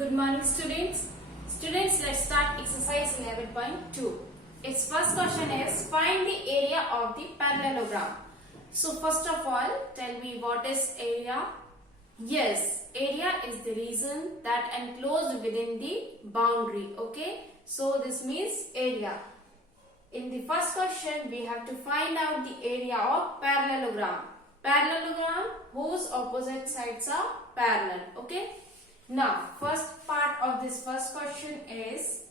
Good morning students. Students, let's start exercise 11.2. Its first question is find the area of the parallelogram. So first of all, tell me what is area? Yes, area is the region that enclosed within the boundary. Okay, so this means area. In the first question, we have to find out the area of parallelogram. Parallelogram whose opposite sides are parallel. Okay. Now, first part of this first question is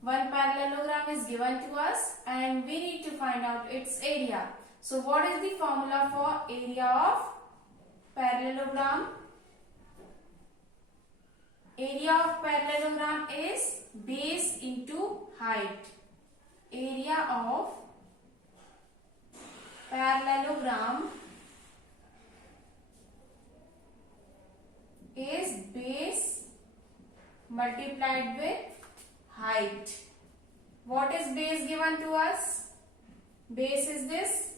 one parallelogram is given to us and we need to find out its area. So, what is the formula for area of parallelogram? Area of parallelogram is base into height. Area of parallelogram is base multiplied with height. What is base given to us? Base is this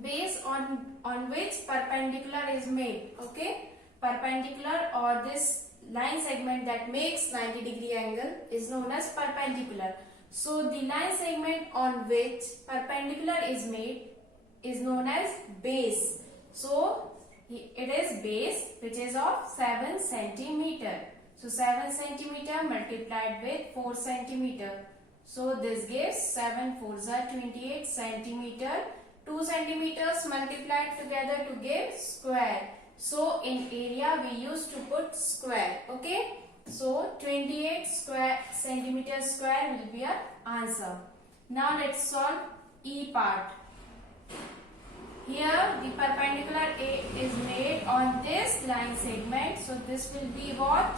base on which perpendicular is made. Okay, perpendicular or this line segment that makes 90-degree angle is known as perpendicular. So the line segment on which perpendicular is made is known as base. So it is base which is of 7 centimeter. So 7 centimeter multiplied with 4 centimeter. So this gives 7 4s are 28 centimeter. 2 centimeters multiplied together to give square. So in area we used to put square. Okay. So 28 centimeter square will be our answer. Now let's solve E part. Here the perpendicular A is made on this line segment. So this will be what?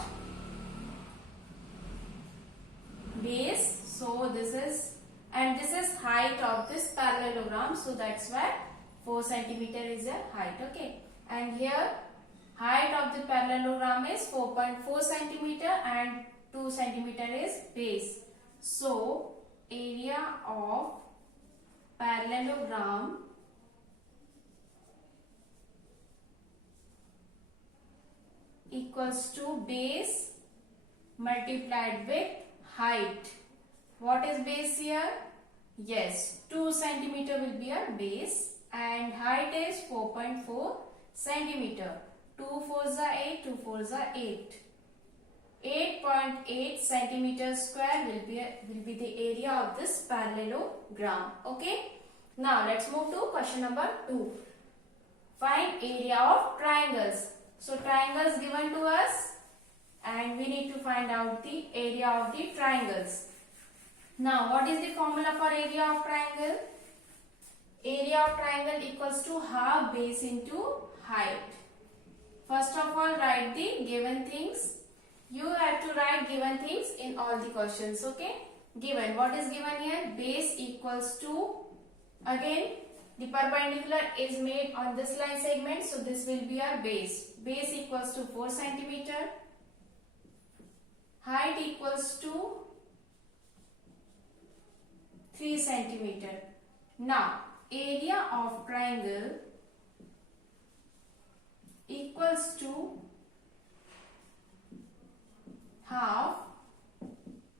Base. So this is, and this is height of this parallelogram. So that's why 4 centimeter is a height. Okay. And here height of the parallelogram is 4.4 centimeter and 2 centimeter is base. So area of parallelogram equals to base multiplied with height. What is base here? Yes, 2 centimeter will be our base and height is 4.4 centimeter. 2 4s are 8, 2 4s are 8. 8.8 centimeter square will be the area of this parallelogram. Okay. Now let's move to question number 2. Find area of triangles. So triangles given to us and we need to find out the area of the triangles. Now what is the formula for area of triangle? Area of triangle equals to half base into height. First of all, write the given things. You have to write given things in all the questions. Okay. Given. What is given here? Base equals to, again the perpendicular is made on this line segment. So this will be our base. Base equals to 4 centimeter. Height equals to 3 centimeter. Now area of triangle equals to half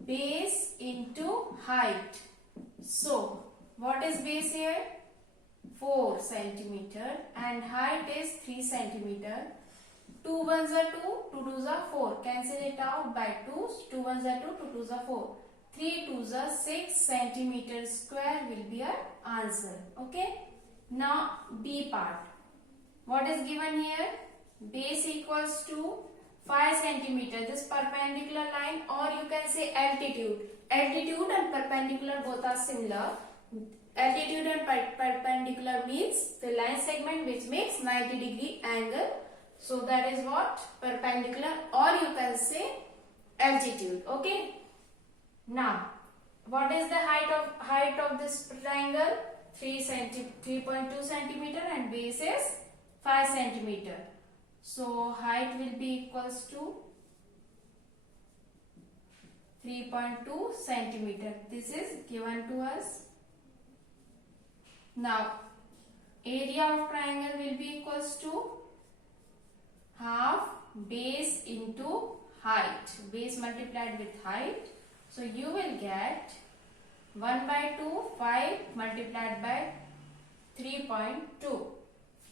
base into height. So what is base here? 4 centimeter and height is 3 centimeter. 2 1s are 2, 2 2s are 4. Cancel it out by 2s. 2 1s are 2, 2 2s are 4. 3 2s are 6 centimeter square will be our answer. Okay. Now B part. What is given here? Base equals to 5 centimeter. This perpendicular line, or you can say altitude. Altitude and perpendicular both are similar. Altitude and perpendicular means the line segment which makes 90-degree angle. So that is what? Perpendicular, or you can say altitude. Okay. Now what is the height of this triangle? 3.2 centimeter and base is 5 centimeter. So height will be equals to 3.2 centimeter. This is given to us. Now area of triangle will be equals to half base into height. Base multiplied with height. So you will get 1 by 2, 5 multiplied by 3.2.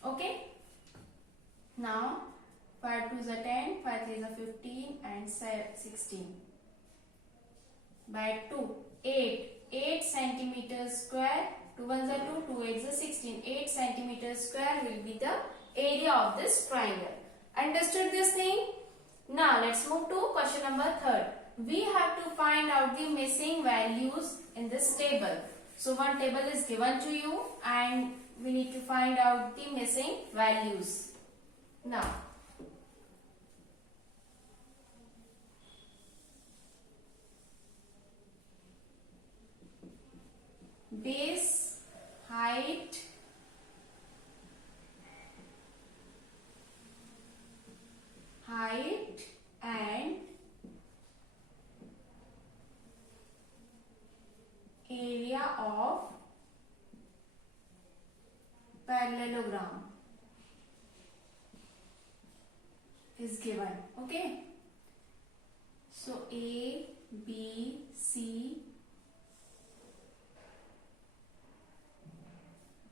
Okay. Now 5 2s are 10, 5 3s are 15 and 16. By 2, 8 centimeters square. 2 1s are 2, 2 8s are 16. 8 centimeters square will be the area of this triangle. Understood this thing? Now let's move to question number 3rd. We have to find out the missing values in this table. So one table is given to you and we need to find out the missing values. Now base, height, and area of parallelogram is given. Okay. So A, B, C,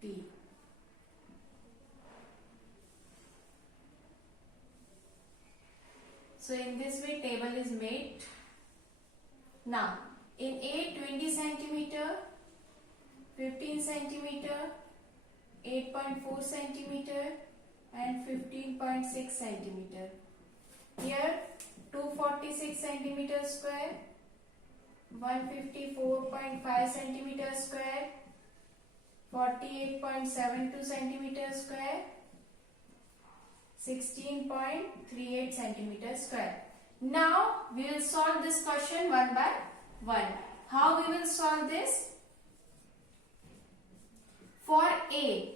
D. So in this way table is made. Now in A 20 centimeter, 15 centimeter, 8.4 centimeter and 15.6 centimeter. Here 246 centimeter square, 154.5 centimeter square, 48.72 centimeter square, 16.38 centimeter square. Now we will solve this question one by one. How we will solve this? For A,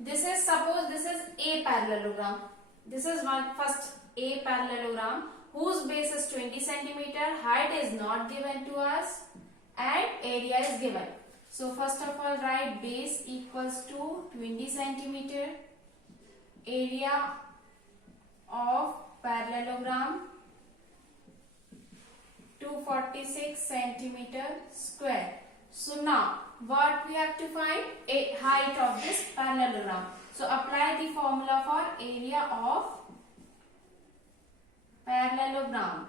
this is, suppose this is A parallelogram. This is first A parallelogram whose base is 20 centimeter, height is not given to us and area is given. So first of all write base equals to 20 centimeter, area of parallelogram 246 centimeter square. So now what we have to find? A height of this parallelogram. So apply the formula for area of parallelogram.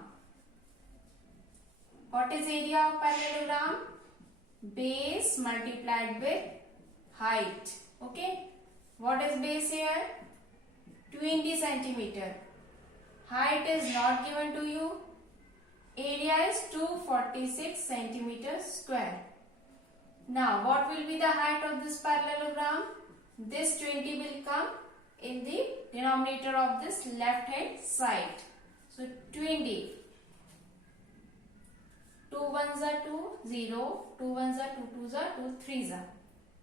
What is area of parallelogram? Base multiplied with height. Okay. What is base here? 20 centimeter. Height is not given to you. Area is 246 centimeters square. Now what will be the height of this parallelogram? This 20 will come in the denominator of this left hand side. So 20. 2 1s are 2, 0, 2 1s are 2, 2s are 2, 3s are.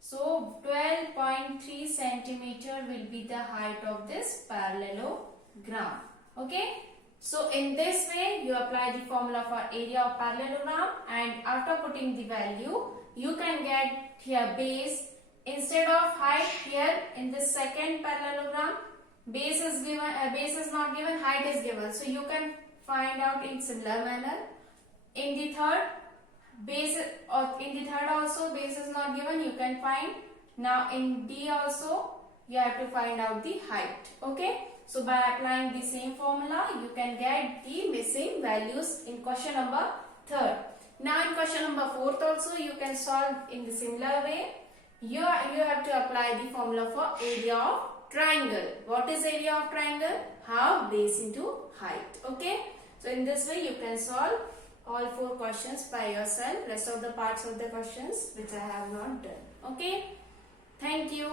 So 12.3 centimeter will be the height of this parallelogram. Okay. So in this way you apply the formula for area of parallelogram and after putting the value you can get here base. Instead of height, here in the second parallelogram base is given, base is not given, height is given. So you can find out in similar manner. In the third base, or in the third also base is not given, you can find. Now in D also you have to find out the height. Okay. So by applying the same formula you can get the missing values in question number 3rd. Now in question number 4th also you can solve in the similar way. You have to apply the formula for area of triangle. What is area of triangle? Half base into height. Okay. So in this way you can solve all 4 questions by yourself. Rest of the parts of the questions which I have not done. Okay. Thank you.